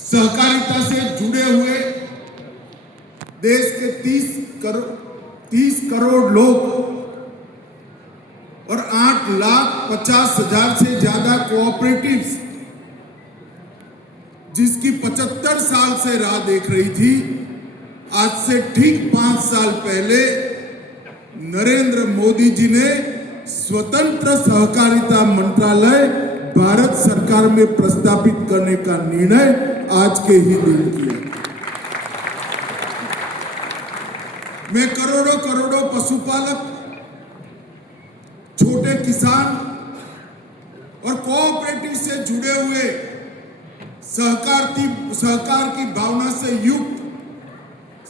सहकारिता से जुड़े हुए देश के 30 करोड़ लोग और 8,50,000 से ज्यादा कोऑपरेटिव्स, जिसकी 75 साल से राह देख रही थी, आज से ठीक 5 साल पहले नरेंद्र मोदी जी ने स्वतंत्र सहकारिता मंत्रालय भारत सरकार में प्रस्तावित करने का निर्णय आज के ही दिन किया। मैं करोड़ों करोड़ों पशुपालक, छोटे किसान और कोऑपरेटिव से जुड़े हुए सहकार की भावना से युक्त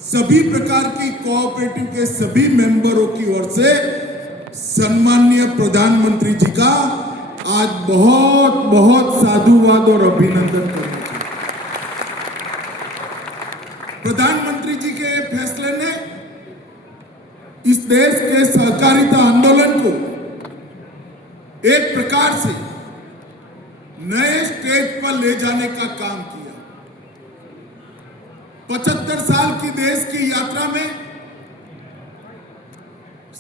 सभी प्रकार की कोऑपरेटिव के सभी मेंबरों की ओर से सम्माननीय प्रधानमंत्री जी का आज बहुत बहुत साधुवाद और अभिनंदन करना चाहिए। प्रधानमंत्री जी के फैसले ने इस देश के सहकारिता आंदोलन को एक प्रकार से नए स्टेज पर ले जाने का काम किया। 75 साल की देश की यात्रा में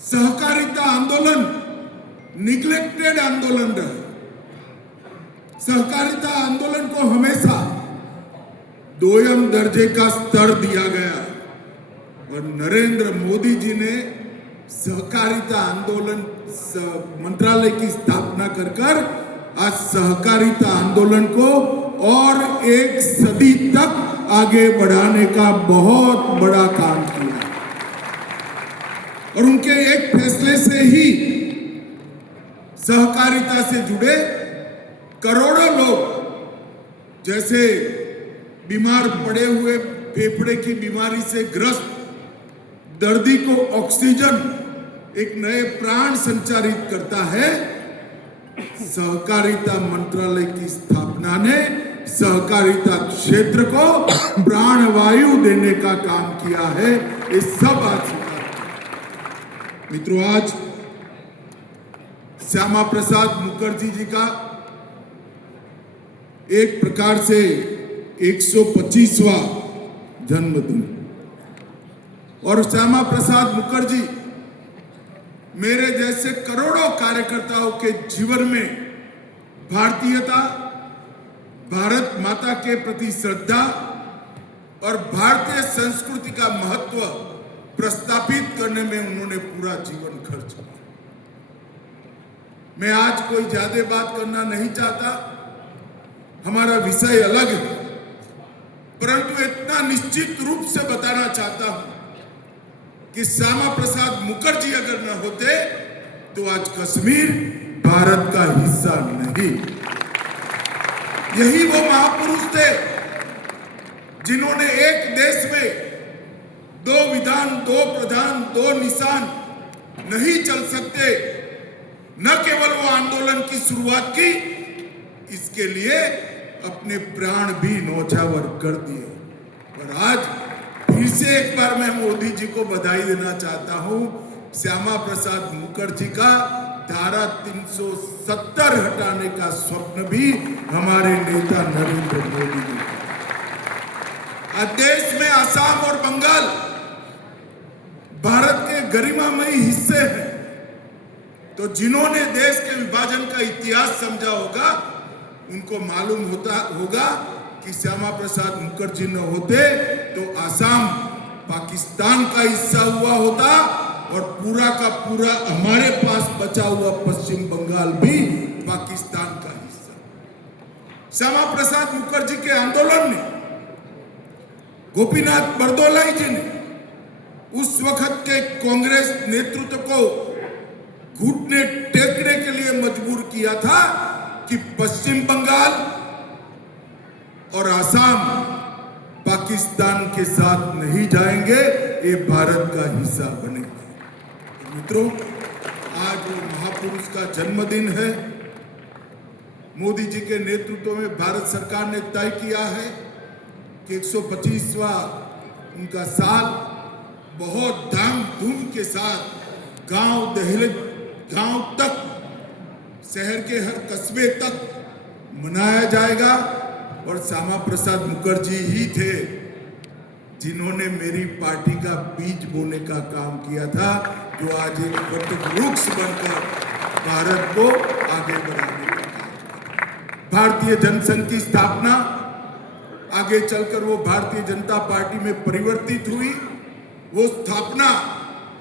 सहकारिता आंदोलन निग्लेक्टेड आंदोलन रहा। सहकारिता आंदोलन को हमेशा दोयम दर्जे का स्तर दिया गया और नरेंद्र मोदी जी ने सहकारिता आंदोलन मंत्रालय की स्थापना कर आज सहकारिता आंदोलन को और एक सदी तक आगे बढ़ाने का बहुत बड़ा काम किया और उनके एक फैसले से ही सहकारिता से जुड़े करोड़ों लोग, जैसे बीमार पड़े हुए फेफड़े की बीमारी से ग्रस्त दर्दी को ऑक्सीजन एक नए प्राण संचारित करता है, सहकारिता मंत्रालय की स्थापना ने सहकारिता क्षेत्र को प्राणवायु देने का काम किया है। ये सब आज मित्रों, आज श्यामा प्रसाद मुखर्जी जी का एक प्रकार से 125वां जन्मदिन और श्यामा प्रसाद मुखर्जी मेरे जैसे करोड़ों कार्यकर्ताओं के जीवन में भारतीयता, भारत माता के प्रति श्रद्धा और भारतीय संस्कृति का महत्व प्रस्थापित करने में उन्होंने पूरा जीवन खर्च किया। मैं आज कोई ज्यादा बात करना नहीं चाहता, हमारा विषय अलग है, परंतु इतना निश्चित रूप से बताना चाहता हूं कि श्यामा प्रसाद मुखर्जी अगर न होते तो आज कश्मीर भारत का हिस्सा नहीं। यही वो महापुरुष थे जिन्होंने एक देश में 2 विधान, 2 प्रधान, 2 निशान नहीं चल सकते, न केवल वो आंदोलन की शुरुआत की, इसके लिए अपने प्राण भी न्यौछावर कर दिए। और आज फिर से एक बार मैं मोदी जी को बधाई देना चाहता हूं, श्यामा प्रसाद मुखर्जी का धारा 370 हटाने का स्वप्न भी हमारे नेता नरेंद्र मोदी जी का। आज देश में असम और बंगाल भारत के गरिमामयी हिस्से हैं, तो जिन्होंने देश के विभाजन का इतिहास समझा होगा उनको मालूम होगा कि श्यामा प्रसाद मुखर्जी न होते तो असम पाकिस्तान का हिस्सा हुआ होता और पूरा का पूरा हमारे पास बचा हुआ पश्चिम बंगाल भी पाकिस्तान का हिस्सा। श्यामा प्रसाद मुखर्जी के आंदोलन ने, गोपीनाथ बरदोलाई जी ने उस वक्त के कांग्रेस नेतृत्व को घुटने टेकने के लिए मजबूर किया था कि पश्चिम बंगाल और असम पाकिस्तान के साथ नहीं जाएंगे, ये भारत का हिस्सा बनेंगे। तो मित्रों, आज वो महापुरुष का जन्मदिन है। मोदी जी के नेतृत्व में भारत सरकार ने तय किया है कि 125वां उनका साल बहुत धाम-धूम के साथ गांव तक, शहर के हर कस्बे तक मनाया जाएगा और श्यामा प्रसाद मुखर्जी ही थे जिन्होंने मेरी पार्टी का बीज बोने का काम किया था, जो आज एक वट वृक्ष बनकर भारत को आगे बढ़ाने का काम। भारतीय जनसंघ की स्थापना आगे चलकर वो भारतीय जनता पार्टी में परिवर्तित हुई। वो स्थापना,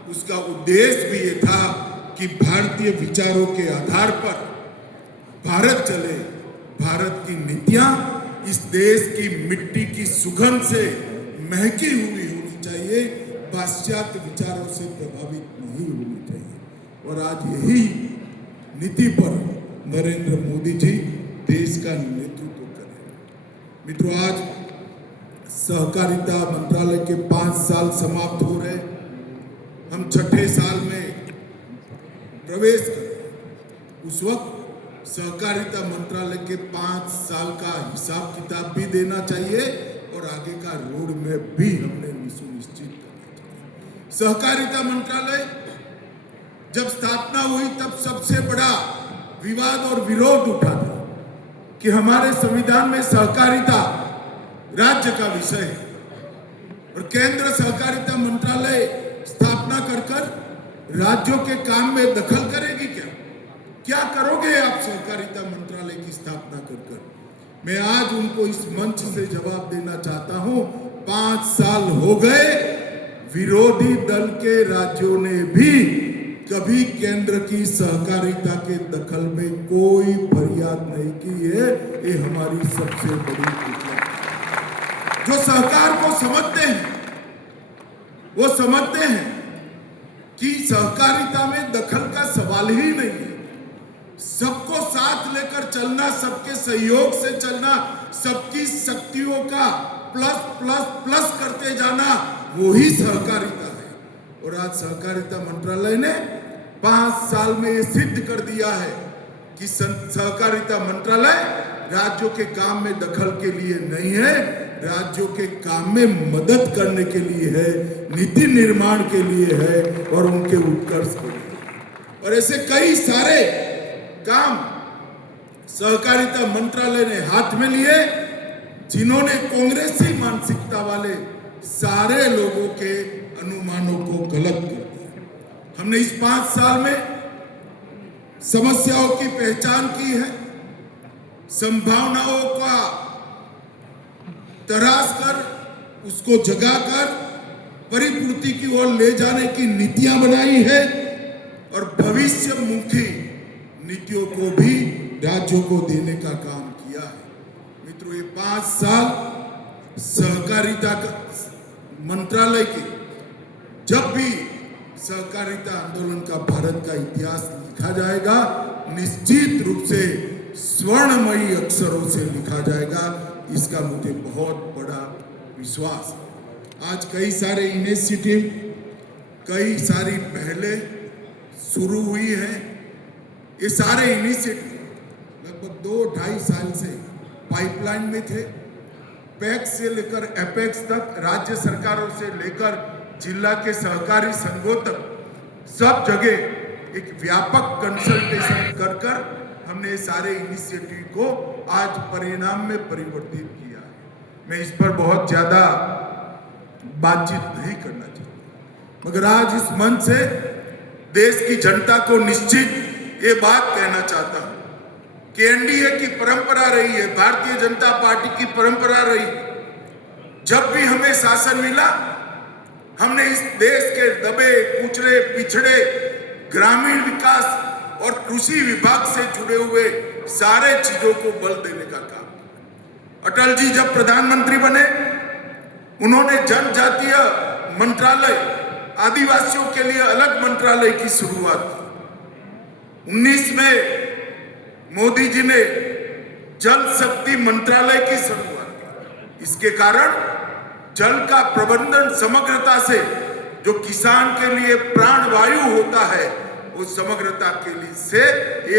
उसका उद्देश्य भी ये था कि भारतीय विचारों के आधार पर भारत चले। भारत की नीतियां इस देश की मिट्टी की सुगंध से महकी हुई होनी चाहिए, पाश्चात्य विचारों से प्रभावित नहीं होनी चाहिए। और आज यही नीति पर नरेंद्र मोदी जी देश का नेतृत्व करें। मित्रों, आज सहकारिता मंत्रालय के 5 साल समाप्त हो रहे, हम 6ठे साल में प्रवेश करें। उस वक्त सहकारिता मंत्रालय के 5 साल का हिसाब किताब भी देना चाहिए और आगे का रोड मैप भी हमने सुनिश्चित करना चाहिए। सहकारिता मंत्रालय जब स्थापना हुई तब सबसे बड़ा विवाद और विरोध उठा था कि हमारे संविधान में सहकारिता राज्य का विषय है और केंद्र सहकारिता मंत्रालय स्थापना कर राज्यों के काम में दखल करेगी। क्या करोगे आप सहकारिता मंत्रालय की स्थापना कर? मैं आज उनको इस मंच से जवाब देना चाहता हूं। 5 साल हो गए, विरोधी दल के राज्यों ने भी कभी केंद्र की सहकारिता के दखल में कोई फरियाद नहीं की है। ये हमारी सबसे बड़ी उपलब्धि है। जो सहकार को समझते हैं वो समझते हैं कि सहकारिता में दखल का सवाल ही नहीं है। सबको साथ लेकर चलना, सबके सहयोग से चलना, सबकी शक्तियों का प्लस प्लस प्लस करते जाना, वो ही सहकारिता है। और आज सहकारिता मंत्रालय ने 5 साल में ये सिद्ध कर दिया है कि सहकारिता मंत्रालय राज्यों के काम में दखल के लिए नहीं है, राज्यों के काम में मदद करने के लिए है, नीति निर्माण के लिए है और उनके उत्कर्ष के लिए। और ऐसे कई सारे काम सहकारिता मंत्रालय ने हाथ में लिए, जिन्होंने कांग्रेसी मानसिकता वाले सारे लोगों के अनुमानों को गलत कर दिया। हमने इस 5 साल में समस्याओं की पहचान की है, संभावनाओं का तराश कर उसको जगाकर परिपूर्ति की ओर ले जाने की नीतियां बनाई है और भविष्यमुखी नीतियों को भी राज्यों को देने का काम किया है। मित्रों, ये 5 साल सहकारिता मंत्रालय के, जब भी सहकारिता आंदोलन का भारत का इतिहास लिखा जाएगा, निश्चित रूप से स्वर्णमयी अक्षरों से लिखा जाएगा, इसका मुझे बहुत बड़ा विश्वास है। आज कई सारे इनिशिएटिव, कई सारी पहलें शुरू हुई हैं। ये सारे इनिशिएटिव लगभग 2-2.5 साल से पाइपलाइन में थे। पैक्स से लेकर एपेक्स तक, राज्य सरकारों से लेकर जिला के सहकारी संघों तक, सब जगह एक व्यापक कंसल्टेशन कर हमने सारे इनिशिएटिव को आज परिणाम में परिवर्तित किया। मैं इस पर बहुत ज्यादा बातचीत नहीं करना चाहता, मगर आज इस मंच से देश की जनता को निश्चित ये बात कहना चाहता हूं कि एनडीए की परंपरा रही है, भारतीय जनता पार्टी की परंपरा रही है। जब भी हमें शासन मिला, हमने इस देश के दबे कुचले पिछड़े ग्रामीण विकास और कृषि विभाग से जुड़े हुए सारे चीजों को बल देने का काम। अटल जी जब प्रधानमंत्री बने, उन्होंने जनजातीय मंत्रालय, आदिवासियों के लिए अलग मंत्रालय की शुरुआत की। 19 में मोदी जी ने जल शक्ति मंत्रालय की शुरुआत की। इसके कारण जल का प्रबंधन समग्रता से, जो किसान के लिए प्राणवायु होता है, वो समग्रता के लिए से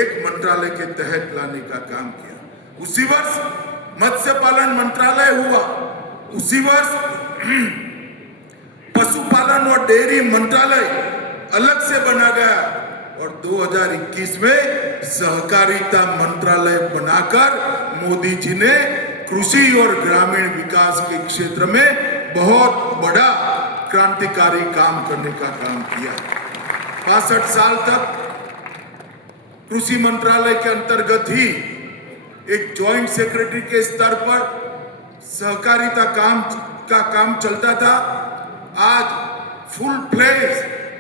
एक मंत्रालय के तहत लाने का काम किया। उसी वर्ष मत्स्य पालन मंत्रालय हुआ, उसी वर्ष पशुपालन और डेयरी मंत्रालय अलग से बना गया और 2021 में सहकारिता मंत्रालय बनाकर मोदी जी ने कृषि और ग्रामीण विकास के क्षेत्र में बहुत बड़ा क्रांतिकारी काम करने का काम किया। 65 साल तक कृषि मंत्रालय के अंतर्गत ही एक जॉइंट सेक्रेटरी के स्तर पर सहकारिता काम चलता था। आज फुल फ्लेज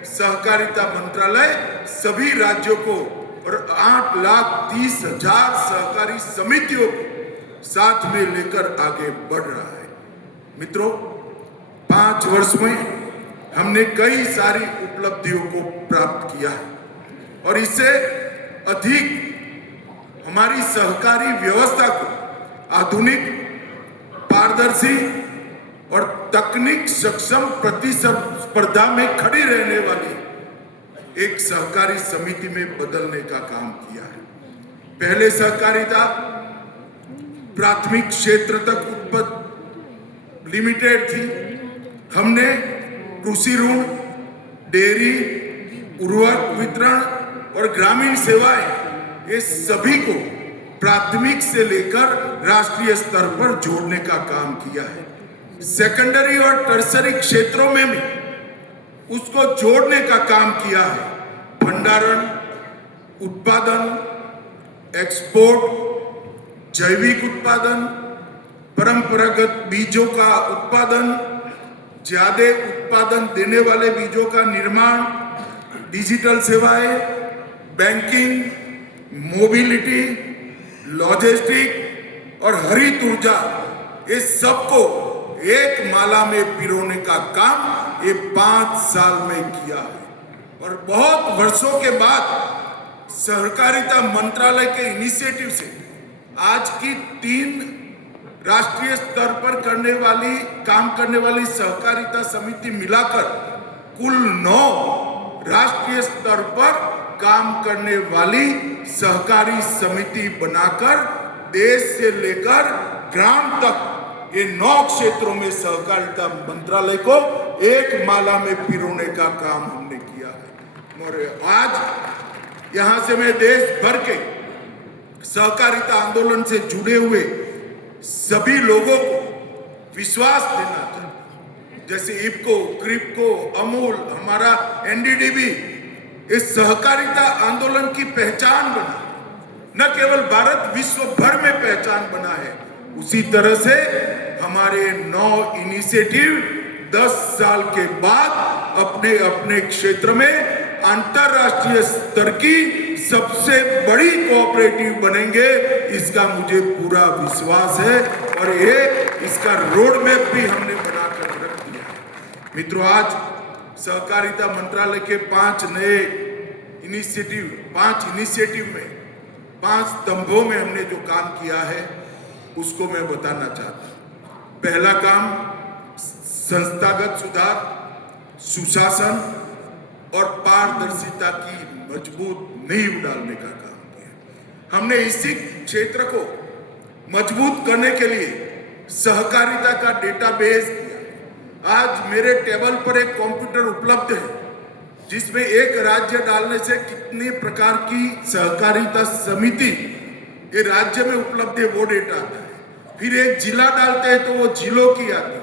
सहकारिता मंत्रालय सभी राज्यों को और 8,30,000 सहकारी समितियों को साथ में लेकर आगे बढ़ रहा है। मित्रों, 5 वर्ष में हमने कई सारी उपलब्धियों को प्राप्त किया है और इससे अधिक हमारी सहकारी व्यवस्था को आधुनिक, पारदर्शी और तकनीक सक्षम प्रतिस्पर्धा में खड़ी रहने वाली एक सहकारी समिति में बदलने का काम किया है। पहले सहकारिता प्राथमिक क्षेत्र तक लिमिटेड थी। हमने कृषि ऋण, डेयरी, उर्वरक वितरण और ग्रामीण सेवाएं, ये सभी को प्राथमिक से लेकर राष्ट्रीय स्तर पर जोड़ने का काम किया है। सेकेंडरी और टर्सरी क्षेत्रों में भी उसको जोड़ने का काम किया है। भंडारण, उत्पादन, एक्सपोर्ट, जैविक उत्पादन, परंपरागत बीजों का उत्पादन, ज्यादा उत्पादन देने वाले बीजों का निर्माण, डिजिटल सेवाएं, बैंकिंग, मोबिलिटी, लॉजिस्टिक और हरित ऊर्जा, ये सबको एक माला में पिरोने का काम ये 5 साल में किया है। और बहुत वर्षों के बाद सहकारिता मंत्रालय के इनिशिएटिव से आज की 3 राष्ट्रीय स्तर पर काम करने वाली सहकारिता समिति मिलाकर कुल 9 राष्ट्रीय स्तर पर काम करने वाली सहकारी समिति बनाकर देश से लेकर ग्राम तक ये 9 क्षेत्रों में सहकारिता मंत्रालय को एक माला में पिरोने का काम हमने किया है। और आज यहां से मैं देश भर के सहकारिता आंदोलन से जुड़े हुए सभी लोगों को विश्वास देना चाहता हूं। जैसे इफको, क्रिप्को, अमूल, हमारा एनडीडीबी, इस सहकारिता आंदोलन की पहचान बना, न केवल भारत, विश्व भर में पहचान बना है। उसी तरह से हमारे 9 इनिशिएटिव 10 साल के बाद अपने अपने क्षेत्र में अंतरराष्ट्रीय स्तर की सबसे बड़ी कोऑपरेटिव बनेंगे, इसका मुझे पूरा विश्वास है। और ये इसका रोड मैप भी हमने बनाकर रख दिया है। मित्रों, आज सहकारिता मंत्रालय के 5 नए इनिशिएटिव, 5 इनिशिएटिव में 5 स्तंभों में हमने जो काम किया है उसको मैं बताना चाहता हूं। पहला काम संस्थागत सुधार, सुशासन और पारदर्शिता की मजबूत नींव डालने का काम किया। हमने इसी क्षेत्र को मजबूत करने के लिए सहकारिता का डेटाबेस दिया। आज मेरे टेबल पर एक कंप्यूटर उपलब्ध है जिसमें एक राज्य डालने से कितने प्रकार की सहकारिता समिति ये राज्य में उपलब्ध है वो डेटा आता है। फिर एक जिला डालते हैं तो वो जिलों की आती है,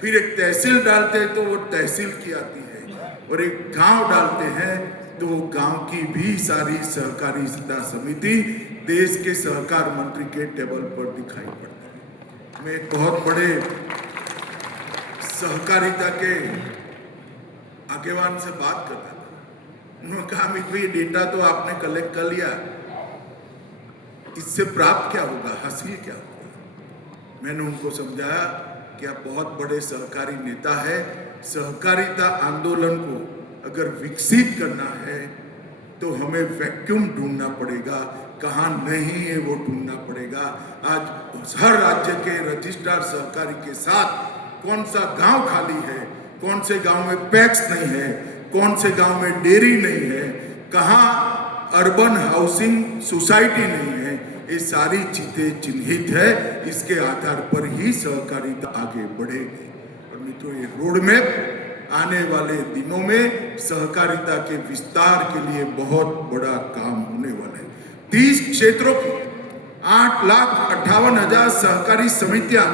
फिर एक तहसील डालते हैं तो वो तहसील की आती है, और एक गांव डालते हैं तो गांव की भी सारी सहकारिता समिति देश के सहकार मंत्री के टेबल पर दिखाई पड़ती है। मैं एक बहुत बड़े सहकारिता के आगेवान से बात करता था। उन्होंने कहा, अमित भाई, डेटा तो आपने कलेक्ट कर लिया, इससे प्राप्त क्या होगा, हासिल क्या होगा? मैंने उनको समझाया कि आप बहुत बड़े सहकारी नेता है, सहकारिता आंदोलन को अगर विकसित करना है तो हमें वैक्यूम ढूंढना पड़ेगा, कहाँ नहीं है वो ढूंढना पड़ेगा। आज हर राज्य के रजिस्ट्रार सहकारी के साथ कौन सा गांव खाली है, कौन से गांव में पैक्स नहीं है, कौन से गांव में डेयरी नहीं है, कहाँ अर्बन हाउसिंग सोसाइटी नहीं है, ये सारी चीजें चिन्हित है। इसके आधार पर ही सहकारिता आगे बढ़ेगी। और मित्रों, ये रोड मैप आने वाले दिनों में सहकारिता के विस्तार के लिए बहुत बड़ा काम होने वाला है। 30 क्षेत्रों की 8,58,000 सहकारी समितियां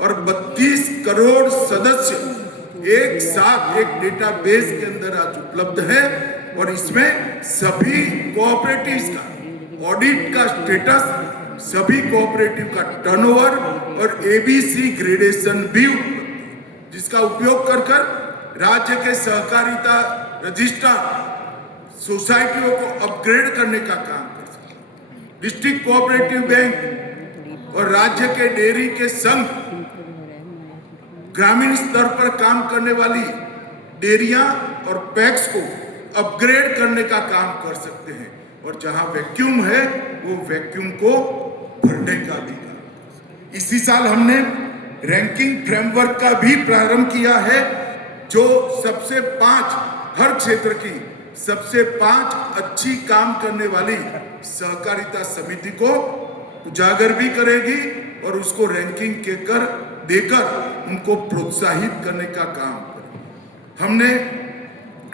और 32 करोड़ सदस्य एक साथ एक डेटाबेस के अंदर आज उपलब्ध है। और इसमें सभी कोऑपरेटिव्स का ऑडिट का स्टेटस, सभी कोऑपरेटिव का टर्नओवर और एबीसी ग्रेडेशन भी उपलब्ध है, जिसका उपयोग कर राज्य के सहकारिता रजिस्ट्रार सोसाइटियों को अपग्रेड करने का काम कर सकते हैं। डिस्ट्रिक्ट कोऑपरेटिव बैंक और राज्य के डेयरी के संघ ग्रामीण स्तर पर काम करने वाली डेयरियां और पैक्स को अपग्रेड करने का काम कर सकते हैं। और जहां वैक्यूम है वो वैक्यूम को भरने का भी काम। इसी साल हमने रैंकिंग फ्रेमवर्क का भी प्रारंभ किया है, जो सबसे 5 हर क्षेत्र की सबसे 5 अच्छी काम करने वाली सहकारिता समिति को उजागर भी करेगी और उसको रैंकिंग देकर उनको प्रोत्साहित करने का काम करेगी। हमने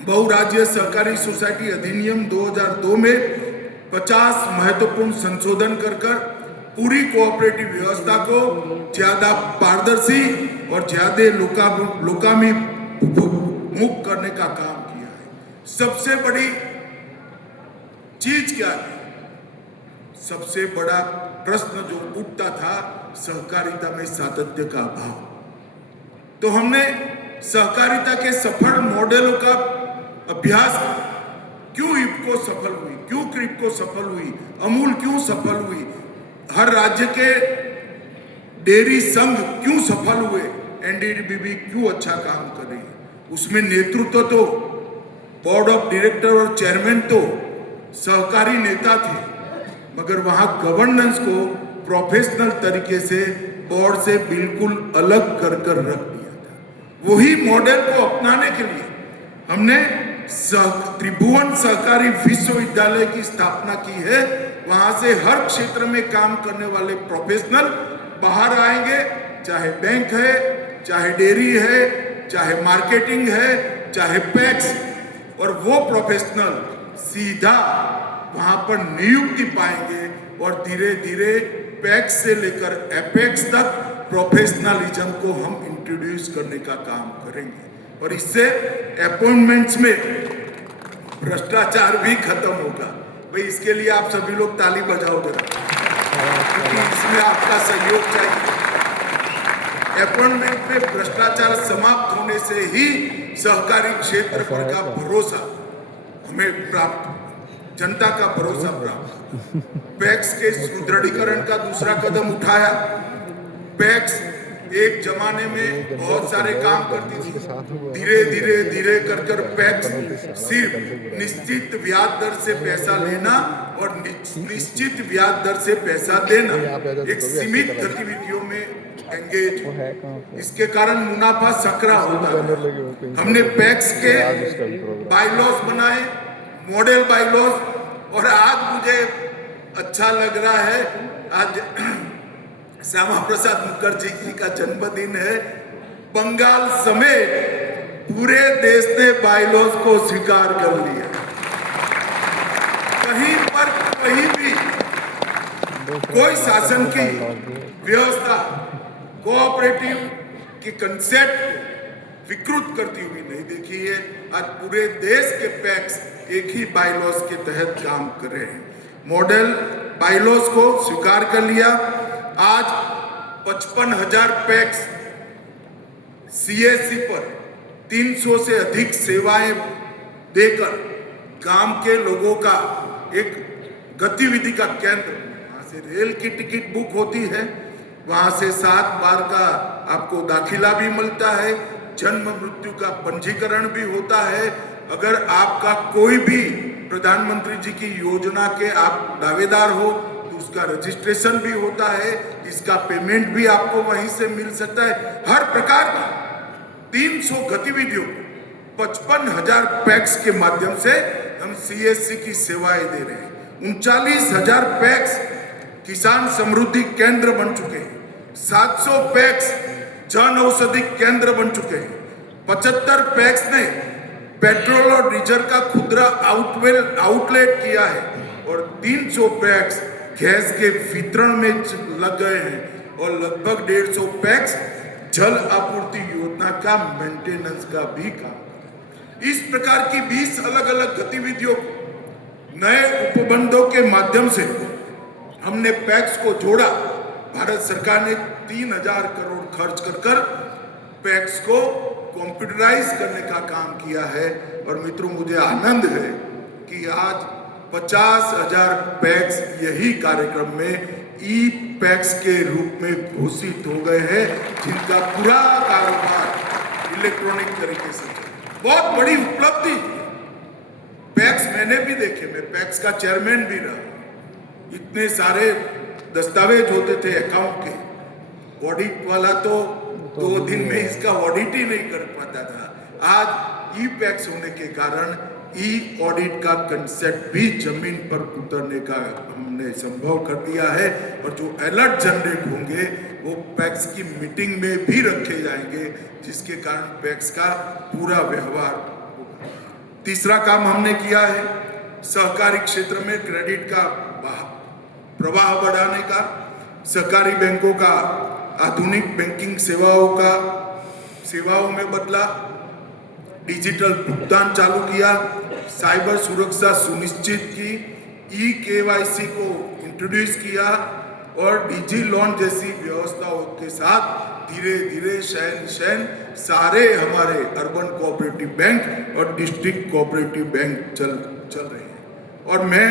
बहुराज्यीय सहकारी सोसाइटी अधिनियम 2002 में 50 महत्वपूर्ण संशोधन कर पूरी कोऑपरेटिव व्यवस्था को ज्यादा पारदर्शी और ज्यादा लोकाभिमुख करने का काम किया है। सबसे बड़ी चीज क्या है? सबसे बड़ा प्रश्न जो उठता था, सहकारिता में सातत्य का अभाव। तो हमने सहकारिता के सफल मॉडलों का अभ्यास, क्यों इफको सफल हुई, क्यों क्रिप्को सफल हुई, अमूल क्यों सफल हुई, हर राज्य के डेयरी संघ क्यों सफल हुए, एनडीडीबी क्यों अच्छा काम कर रही है। उसमें नेतृत्व तो बोर्ड ऑफ डायरेक्टर और चेयरमैन तो सहकारी नेता थे, मगर वहां गवर्नेंस को प्रोफेशनल तरीके से बोर्ड से बिल्कुल अलग कर रख दिया था। वही मॉडल को अपनाने के लिए हमने त्रिभुवन सहकारी विश्वविद्यालय की स्थापना की है। वहां से हर क्षेत्र में काम करने वाले प्रोफेशनल बाहर आएंगे, चाहे बैंक है, चाहे डेयरी है, चाहे मार्केटिंग है, चाहे पैक्स, और वो प्रोफेशनल सीधा वहां पर नियुक्ति पाएंगे और धीरे धीरे पैक्स से लेकर एपेक्स तक प्रोफेशनलिज्म को हम इंट्रोड्यूस करने का काम करेंगे। और इससे अपॉइंटमेंट्स में भ्रष्टाचार भी खत्म होगा। भाई, इसके लिए आप सभी लोग ताली बजाओ जरा, क्योंकि इसमें आपका सहयोग चाहिए। अपॉइंटमेंट में भ्रष्टाचार समाप्त होने से ही सहकारी क्षेत्र पर का भरोसा हमें प्राप्त, जनता का भरोसा प्राप्त। पैक्स के सुदृढ़ीकरण का दूसरा कदम उठाया। पैक्स एक जमाने में बहुत सारे काम करती थी, धीरे कर पैक्स सिर्फ निश्चित ब्याज दर से पैसा लेना और निश्चित ब्याज दर से पैसा देना, एक सीमित गतिविधियों में एंगेज। इसके कारण मुनाफा सकरा होता है। हमने पैक्स के बायलॉज बनाए, मॉडल बायलॉज, और आज मुझे अच्छा लग रहा है, आज श्यामा प्रसाद मुखर्जी जी का जन्मदिन है। बंगाल समेत पूरे देश ने बायलॉज को स्वीकार कर लिया। कहीं पर कहीं भी कोई शासन की व्यवस्था कोऑपरेटिव के कंसेप्ट को विकृत करती हुई नहीं देखी है। आज पूरे देश के पैक्स एक ही बायलॉज के तहत काम कर रहे हैं। मॉडल बायलॉज को स्वीकार कर लिया। आज 55,000 पैक्स सीएससी पर 300 से अधिक सेवाएं देकर गांव के लोगों का एक गतिविधि का केंद्र, वहां से रेल की टिकट बुक होती है, वहां से 7 बार का आपको दाखिला भी मिलता है, जन्म मृत्यु का पंजीकरण भी होता है। अगर आपका कोई भी प्रधानमंत्री जी की योजना के आप दावेदार हो तो उसका रजिस्ट्रेशन भी होता है, इसका पेमेंट भी आपको वहीं से मिल सकता है। हर प्रकार की 300 गतिविधियों को 55,000 पैक्स के माध्यम से हम सीएससी की सेवाएं दे रहे हैं। 39,000 पैक्स किसान समृद्धि केंद्र बन चुके हैं। 700 पैक्स जन औषधि केंद्र बन चुके हैं। 75 पैक्स ने पेट्रोल और डीजल का खुदरा आउटलेट किया है और 300 पैक्स गैस के वितरण में लग गए हैं और लगभग 150 पैक्स जल आपूर्ति योजना का मेंटेनेंस का भी काम। इस प्रकार की 20 अलग अलग गतिविधियों को नए उपबंधों के माध्यम से हमने पैक्स को जोड़ा। भारत सरकार ने 3000 करोड़ खर्च कर पैक्स को कंप्यूटराइज करने का काम किया है। और मित्रों, मुझे आनंद है कि आज 50,000 पैक्स यही कार्यक्रम में ई पैक्स के रूप में घोषित हो गए हैं, जिनका पूरा कारोबार इलेक्ट्रॉनिक तरीके से चले। बहुत बड़ी उपलब्धि। पैक्स मैंने भी देखे, मैं पैक्स का चेयरमैन भी रहा। इतने सारे दस्तावेज होते थे अकाउंट के, ऑडिट वाला तो 2 दिन में इसका ऑडिट ही नहीं कर पाता था। आज ई पैक्स होने के कारण ई ऑडिट का कंसेप्ट भी जमीन पर उतरने का हमने संभव कर दिया है। और जो अलर्ट जनरेट होंगे वो पैक्स की मीटिंग में भी रखे जाएंगे, जिसके कारण पैक्स का पूरा व्यवहार होगा। तीसरा काम हमने किया है सहकारी क्षेत्र में क्रेडिट का प्रवाह बढ़ाने का, सहकारी बैंकों का आधुनिक बैंकिंग सेवाओं में बदला, डिजिटल भुगतान चालू किया, साइबर सुरक्षा सुनिश्चित की, ई केवाईसी को इंट्रोड्यूस किया और डिजी लोन जैसी व्यवस्थाओं के साथ धीरे धीरे शहर सारे हमारे अर्बन कोऑपरेटिव बैंक और डिस्ट्रिक्ट कोऑपरेटिव बैंक चल रहे हैं। और मैं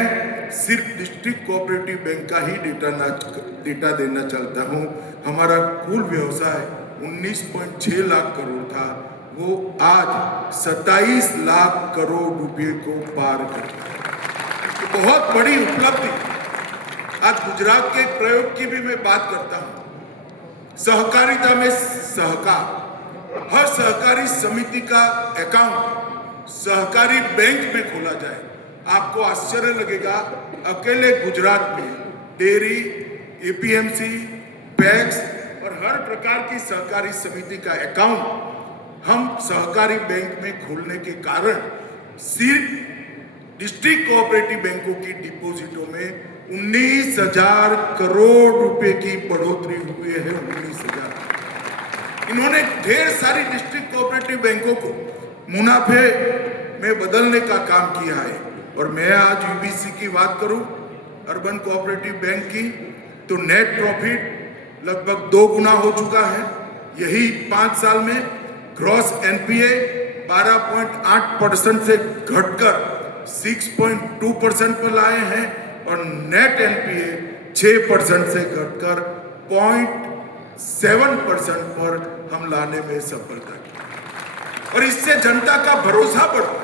सिर्फ डिस्ट्रिक्ट कोऑपरेटिव बैंक का ही डेटा देना चाहता हूँ। हमारा कुल व्यवसाय 19.6 लाख करोड़ था, वो आज 27 लाख करोड़ रुपए को पार कर गया। तो बहुत बड़ी उपलब्धि। आज गुजरात के प्रयोग की भी मैं बात करता हूँ। सहकारिता में सहकार, हर सहकारी समिति का अकाउंट सहकारी बैंक में खोला जाए। आपको आश्चर्य लगेगा, अकेले गुजरात में डेयरी, एपीएमसी, पैक्स और हर प्रकार की सहकारी समिति का अकाउंट हम सहकारी बैंक में खोलने के कारण सिर्फ डिस्ट्रिक्ट कोऑपरेटिव बैंकों की डिपॉजिटों में 19,000 करोड़ रुपए की बढ़ोतरी हुई है। 19,000। इन्होंने ढेर सारी डिस्ट्रिक्ट कोऑपरेटिव बैंकों को मुनाफे में बदलने का काम किया है। और मैं आज यूबीसी की बात करूं, अर्बन कोऑपरेटिव बैंक की, तो नेट प्रॉफिट लगभग 2 गुना हो चुका है यही 5 साल में। ग्रॉस एनपीए 12.8% से घटकर 6.2% पर लाए हैं और नेट एनपीए 6% से घटकर 0.7% पर हम लाने में सफलता की। और इससे जनता का भरोसा बढ़ता है।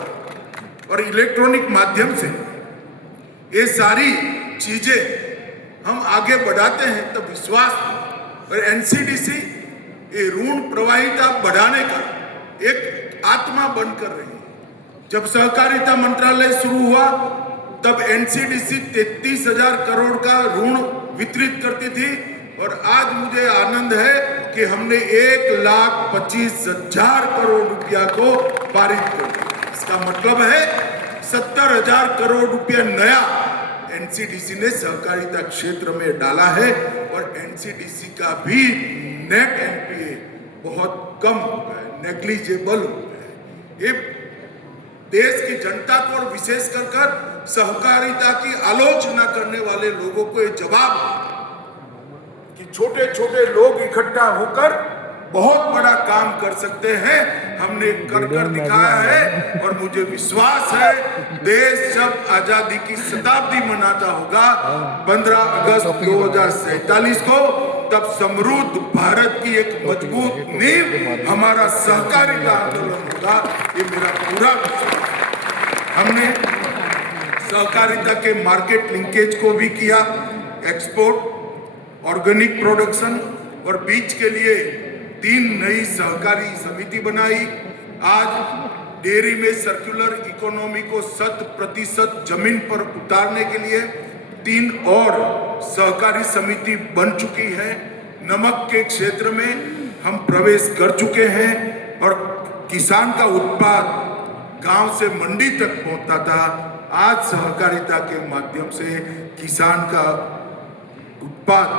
और इलेक्ट्रॉनिक माध्यम से ये सारी चीजें हम आगे बढ़ाते हैं तो विश्वास। और एनसीडीसी ये ऋण प्रवाहिता बढ़ाने का एक आत्मा बनकर रही है। जब सहकारिता मंत्रालय शुरू हुआ तब एनसीडीसी 33,000 करोड़ का ऋण वितरित करती थी और आज मुझे आनंद है कि हमने 1,25,000 करोड़ रुपया को पारित कर दिया। इसका मतलब है 70,000 करोड़ रुपया नया एनसीडीसी ने सहकारिता क्षेत्र में डाला है। और एनसीडीसी का भी नेट एनपीए बहुत कम हो गया है, नेग्लिजिबल हो गया है। ये देश की जनता को और विशेष कर सहकारिता की आलोचना करने वाले लोगों को ये जवाब कि छोटे छोटे लोग इकट्ठा होकर बहुत बड़ा काम कर सकते हैं, हमने कर दिखाया है। और मुझे विश्वास है देश जब आजादी की शताब्दी मनाता होगा 15 अगस्त 2047 को, तब समृद्ध भारत की एक मजबूत नींव हमारा सहकारिता आंदोलन होगा, ये मेरा पूरा विश्वास है। हमने सहकारिता के मार्केट लिंकेज को भी किया, एक्सपोर्ट, ऑर्गेनिक प्रोडक्शन और बीज के लिए 3 नई सहकारी समिति बनाई। आज डेयरी में सर्कुलर इकोनॉमी को 100% जमीन पर उतारने के लिए 3 और सहकारी समिति बन चुकी है। नमक के क्षेत्र में हम प्रवेश कर चुके हैं और किसान का उत्पाद गांव से मंडी तक पहुंचता था। आज सहकारिता के माध्यम से किसान का उत्पाद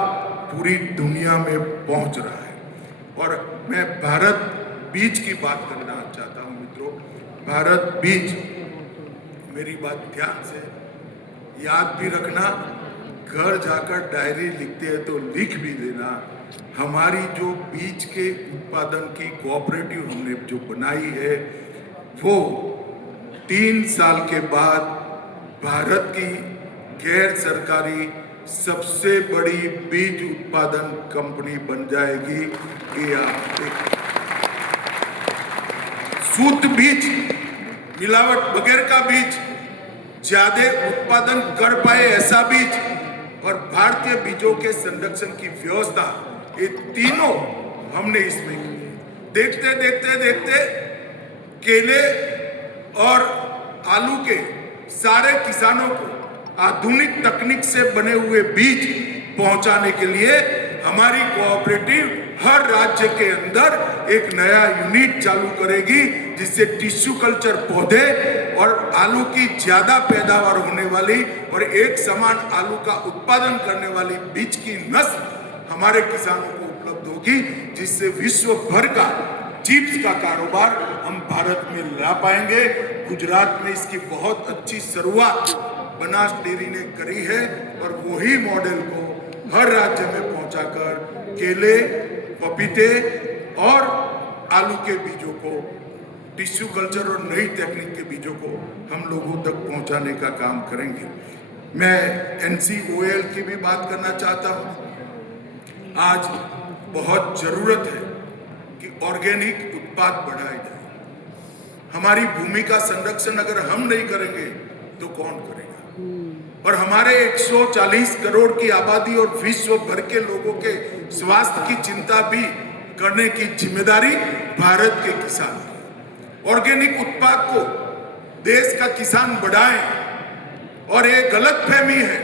पूरी दुनिया में पहुंच रहा है। और मैं भारत बीज की बात करना चाहता हूं मित्रों। भारत बीज, मेरी बात ध्यान से याद भी रखना, घर जाकर डायरी लिखते हैं तो लिख भी देना। हमारी जो बीज के उत्पादन की कोऑपरेटिव हमने जो बनाई है, वो 3 साल के बाद भारत की गैर सरकारी सबसे बड़ी बीज उत्पादन कंपनी बन जाएगी। ये आप शुद्ध बीज, मिलावट बगैर का बीज, ज्यादा उत्पादन कर पाए ऐसा बीज और भारतीय बीजों के संरक्षण की व्यवस्था, ये तीनों हमने इसमें की। देखते देखते देखते केले और आलू के सारे किसानों को आधुनिक तकनीक से बने हुए बीज पहुंचाने के लिए हमारी कोऑपरेटिव हर राज्य के अंदर एक नया यूनिट चालू करेगी, जिससे टिश्यू कल्चर पौधे और आलू की ज्यादा पैदावार होने वाली और एक समान आलू का उत्पादन करने वाली बीज की नस्ल हमारे किसानों को उपलब्ध होगी, जिससे विश्व भर का चिप्स का कारोबार हम भारत में ला पाएंगे। गुजरात में इसकी बहुत अच्छी शुरुआत बनास डेयरी ने करी है और वही मॉडल को हर राज्य में पहुंचाकर केले, पपीते और आलू के बीजों को, टिश्यू कल्चर और नई तकनीक के बीजों को हम लोगों तक पहुंचाने का काम करेंगे। मैं NCOL की भी बात करना चाहता हूं। आज बहुत जरूरत है कि ऑर्गेनिक उत्पाद बढ़ाए जाए। हमारी भूमि का संरक्षण अगर हम नहीं करेंगे तो कौन करेगा? और हमारे 140 करोड़ की आबादी और विश्व भर के लोगों के स्वास्थ्य की चिंता भी करने की जिम्मेदारी भारत के किसान की। ऑर्गेनिक उत्पाद को देश का किसान बढ़ाए। और ये गलतफहमी है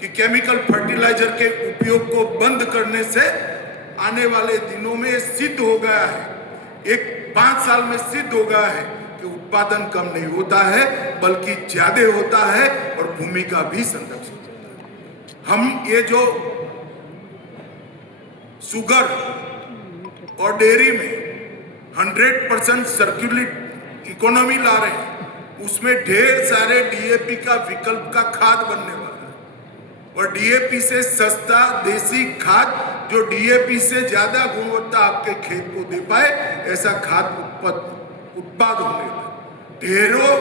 कि केमिकल फर्टिलाइजर के उपयोग को बंद करने से आने वाले दिनों में सिद्ध हो गया है, 5 साल में सिद्ध हो गया है कि उत्पादन कम नहीं होता है बल्कि ज्यादा होता है और भूमि का भी संरक्षण होता है। हम ये जो शुगर और डेयरी में 100% सर्कुलर इकोनॉमी ला रहे हैं, उसमें ढेर सारे DAP का विकल्प का खाद बनने वाला है। और DAP से सस्ता देसी खाद जो DAP से ज्यादा गुणवत्ता आपके खेत को दे पाए, ऐसा खाद उत्पाद होने लगा। ढेरों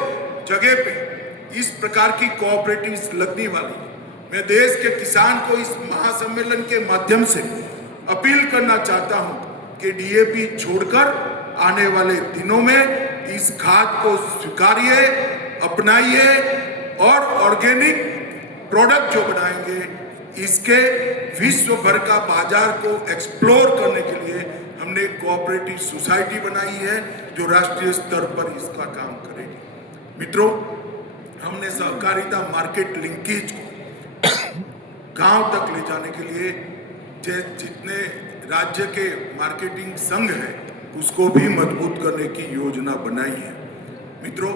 जगह पे इस प्रकार की कोऑपरेटिव्स लगने वाली। मैं देश के किसान को इस महासम्मेलन के माध्यम से अपील करना चाहता हूं कि DAP छोड़कर आने वाले दिनों में इस खाद को स्वीकारिए, अपनाइए और ऑर्गेनिक प्रोडक्ट जो बनाएंगे, इसके विश्व भर का बाजार को एक्सप्लोर करने के लिए हमने कोऑपरेटिव सोसाइटी बनाई है जो राष्ट्रीय स्तर पर इसका काम करेगी। मित्रों, हमने सहकारिता मार्केट लिंकेज को गांव तक ले जाने के लिए जितने राज्य के मार्केटिंग संघ है उसको भी मजबूत करने की योजना बनाई है। मित्रों,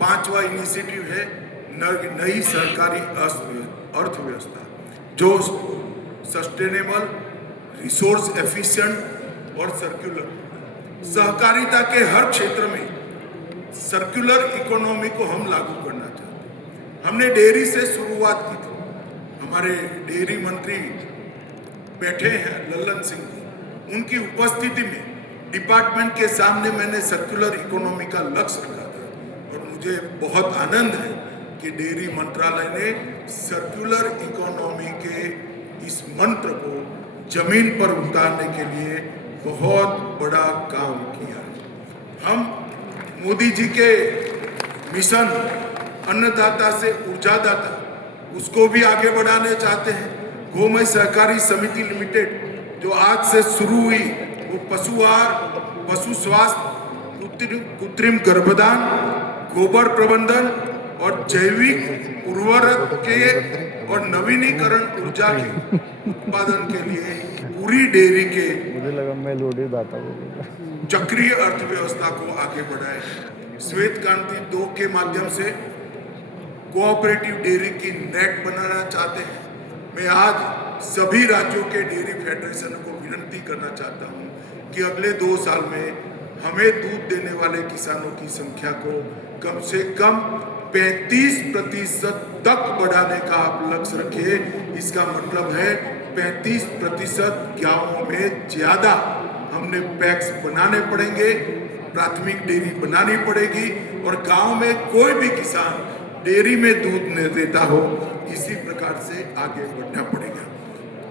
5वां इनिशिएटिव है नई सरकारी अर्थव्यवस्था जो सस्टेनेबल, रिसोर्स एफिशिएंट और सर्कुलर। सहकारिता के हर क्षेत्र में सर्कुलर इकोनॉमी को हम लागू करना चाहते हैं। हमने डेयरी से शुरुआत की थी। हमारे डेयरी मंत्री बैठे हैं लल्लन सिंह जी, उनकी उपस्थिति में डिपार्टमेंट के सामने मैंने सर्कुलर इकोनॉमी का लक्ष्य रखा था और मुझे बहुत आनंद है कि डेयरी मंत्रालय ने सर्कुलर इकोनॉमी के इस मंत्र को जमीन पर उतारने के लिए बहुत बड़ा काम किया। हम मोदी जी के मिशन अन्नदाता से ऊर्जादाता उसको भी आगे बढ़ाने चाहते हैं। गोमय सहकारी समिति लिमिटेड जो आज से शुरू हुई, वो पशु आहार, पशु स्वास्थ्य, कृत्रिम गर्भधान, गोबर प्रबंधन और जैविक उर्वरक के और नवीनीकरण ऊर्जा के उत्पादन के लिए पूरी डेयरी के चक्रीय अर्थव्यवस्था को आगे बढ़ाए। श्वेत क्रांति 2 के माध्यम से कोऑपरेटिव डेयरी की नेट बनाना चाहते हैं। मैं आज सभी राज्यों के डेयरी फेडरेशन को विनती करना चाहता हूं कि अगले 2 साल में हमें दूध देने वाले किसानों की संख्या को कम से कम 35% तक बढ़ाने का आप लक्ष्य रखिए। इसका मतलब है 35% गांवों में ज्यादा हमने पैक्स बनाने पड़ेंगे, प्राथमिक डेयरी बनानी पड़ेगी और गांव में कोई भी किसान डेयरी में दूध नहीं देता हो, इसी प्रकार से आगे बढ़ना पड़ेगा।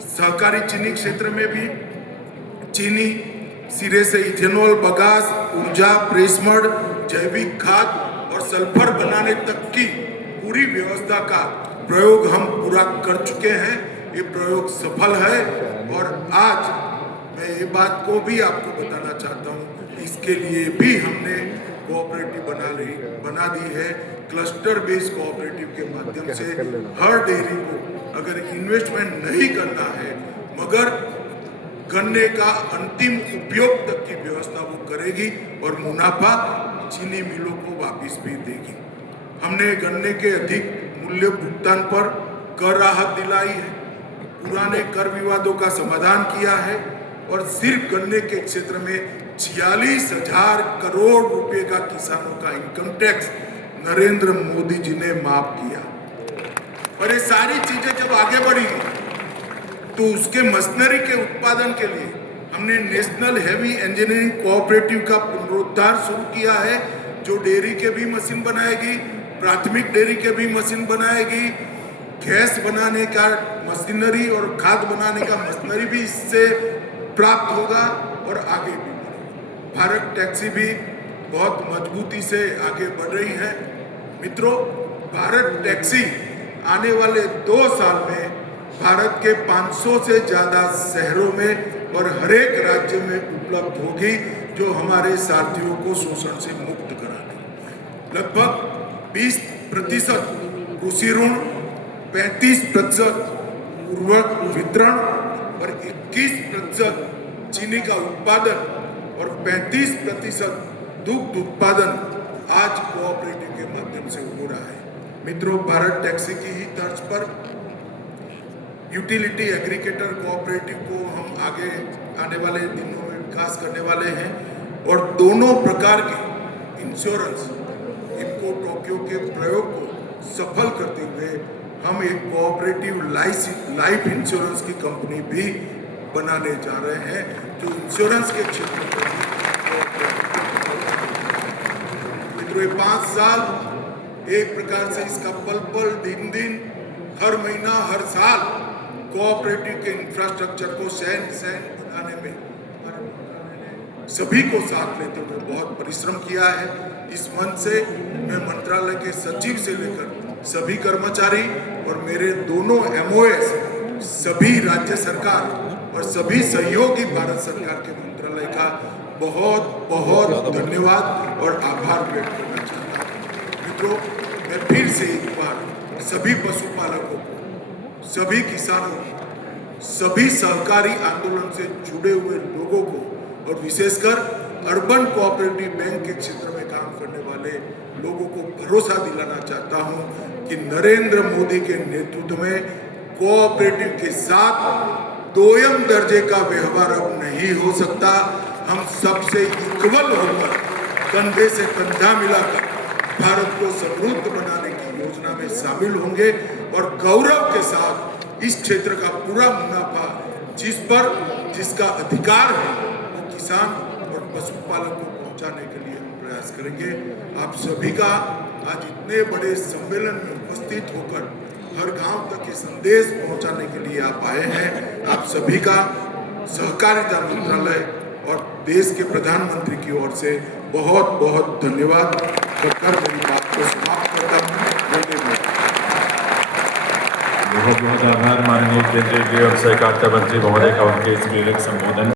सहकारी चीनी क्षेत्र में भी चीनी सिरे से इथेनॉल, बगास, ऊर्जा, प्रेसमड, जैविक खाद और सल्फर बनाने तक की पूरी व्यवस्था का प्रयोग हम पूरा कर चुके हैं। ये प्रयोग सफल है और आज मैं ये बात को भी आपको बताना चाहता हूँ, इसके लिए भी हमने कोऑपरेटिव बना दी है। क्लस्टर बेस्ड कोऑपरेटिव के माध्यम से हर डेयरी को अगर इन्वेस्टमेंट नहीं करना है मगर गन्ने का अंतिम उपयोग तक की व्यवस्था वो करेगी और मुनाफा चीनी मिलों को वापस भी देगी। हमने गन्ने के अधिक मूल्य भुगतान पर कर राहत दिलाई है, पुराने कर विवादों का समाधान किया है और सिर्फ गन्ने के क्षेत्र में 46,000 करोड़ रुपए का किसानों का इनकम टैक्स नरेंद्र मोदी जी ने माफ किया। और ये सारी चीजें जब आगे बढ़ी तो उसके मशीनरी के उत्पादन के लिए हमने नेशनल हेवी इंजीनियरिंग कोऑपरेटिव का पुनरुद्धार शुरू किया है, जो डेयरी के भी मशीन बनाएगी, प्राथमिक डेयरी के भी मशीन बनाएगी, गैस बनाने का मशीनरी और खाद बनाने का मशीनरी भी इससे प्राप्त होगा और आगे भी। भारत टैक्सी भी बहुत मजबूती से आगे बढ़ रही है। मित्रों, भारत टैक्सी आने वाले 2 साल में भारत के 500 से ज्यादा शहरों में और हर एक राज्य में उपलब्ध होगी, जो हमारे साथियों को शोषण से मुक्त कराएगी। लगभग 20% कृषि ऋण, 35% उर्वरक वितरण और 21% चीनी का उत्पादन और 35% दुग्ध उत्पादन आज कोऑपरेटिव के माध्यम से हो रहा है। मित्रों, भारत टैक्सी की ही तर्ज पर यूटिलिटी एग्रीगेटर कोऑपरेटिव को हम आगे आने वाले दिनों में विकास करने वाले हैं और दोनों प्रकार के इंश्योरेंस इनको टोक्यो के प्रयोग को सफल करते हुए हम एक कोऑपरेटिव लाइफ इंश्योरेंस की कंपनी भी बनाने जा रहे हैं, जो इंश्योरेंस के क्षेत्र में। मित्रों, ये 5 साल एक प्रकार से इसका पल पल, दिन दिन, हर महीना, हर साल कोऑपरेटिव के इंफ्रास्ट्रक्चर को सैन बनाने में सभी को साथ लेते हुए बहुत परिश्रम किया है। इस मंच से मैं मंत्रालय के सचिव से लेकर सभी कर्मचारी और मेरे दोनों MOS, सभी राज्य सरकार और सभी सहयोगी भारत सरकार के मंत्रालय का बहुत बहुत धन्यवाद और आभार व्यक्त करना चाहता हूँ। मित्रों, मैं फिर से एक बार सभी पशुपालकों को, सभी किसानों को, सभी सहकारी आंदोलन से जुड़े हुए लोगों को और विशेषकर अर्बन कोऑपरेटिव बैंक के क्षेत्र में काम करने वाले लोगों को भरोसा दिलाना चाहता हूं कि नरेंद्र मोदी के नेतृत्व में कोऑपरेटिव के साथ दोयम दर्जे का व्यवहार अब नहीं हो सकता। हम सबसे इक्वल होकर, कंधे से कंधा मिलाकर भारत को समृद्ध बनाने की योजना में शामिल होंगे और गौरव के साथ इस क्षेत्र का पूरा मुनाफा जिसका अधिकार है वो किसान और पशुपालक को पहुंचाने के लिए हम प्रयास करेंगे। आप सभी का आज इतने बड़े सम्मेलन में उपस्थित होकर हर गांव तक ये संदेश पहुंचाने के लिए आप आए हैं। आप सभी का सहकारिता मंत्रालय और देश के प्रधानमंत्री की ओर से बहुत बहुत धन्यवाद कर मेरी बात को समाप्त करता हूँ। बहुत बहुत आभार माननीय केंद्रीय गृह और सहकारिता मंत्री महोदय का उनके इस मीटिंग संबोधन